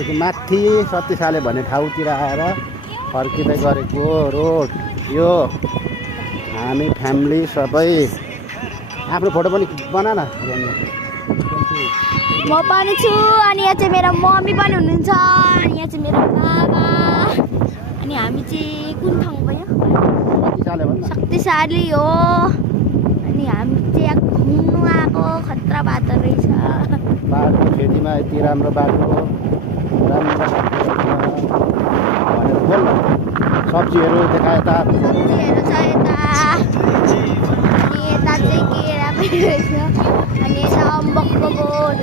यहाँदेखि माथि सतीसाले भन्ने ठाउँतिर आएर फर्किँदै गरेको रोड यो। हामी फ्यामिली सबै आफ्नो फोटो पनि बना न। म पनि छु अनि यहाँ चाहिँ मेरो मम्मी पनि हुनुहुन्छ अनि यहाँ चाहिँ मेरो बाबा अनि हामी चाहिँ कुन ठाउँ भयो सतीसाले भन्न। शक्तिशाली हो अनि हामी चाहिँ यहाँ घुम्नु आएको खतरा बाटो रहेछ। बाटो खेतीमा यति राम्रो बाटो राम्रो भनेर बोल न। सब्जीहरू देखा यता सब्जीहरू छ यता अनि यता चाहिँ केरा पनि रहेछ अनि यता अम्बकको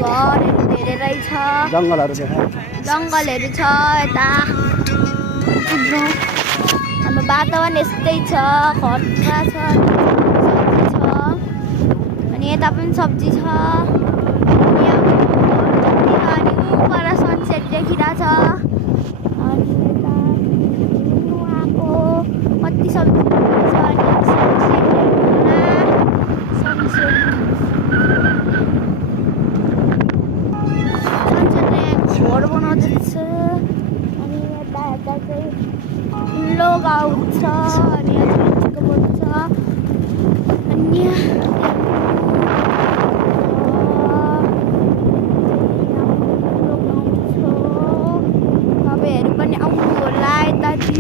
घरहरू धेरै रहेछ। जङ्गलहरू देखा। जङ्गलहरू छ यता। हाम्रो वातावरण यस्तै छ खतरा छ सब्जी छ अनि यता पनि सब्जी छ अनि ऊपर सनसेट देखिरहेछ अनि यता घुम्नु आएको कति सब्जी छ अनि सनसेट घर बनाउँदैछ अनि यता यता चाहिँ ठुलो गाउँ छ अनि यहाँ मान्छेको बोट छ अनि तपाईँहरू पनि आउनु होला यतातिर।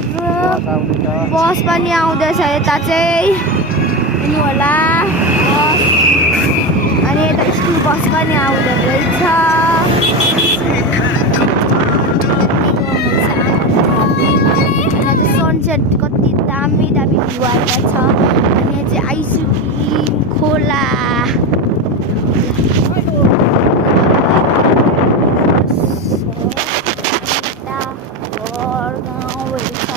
बस पनि आउँदैछ यता चाहिँ आउनु होला बस अनि यता स्कुल बस पनि आउँदो रहेछ। सनसेट कति दामी दामी भ्यू आएको छ अनि यहाँ चाहिँ आइसक्रिम खोला घर गाउँहरू छ।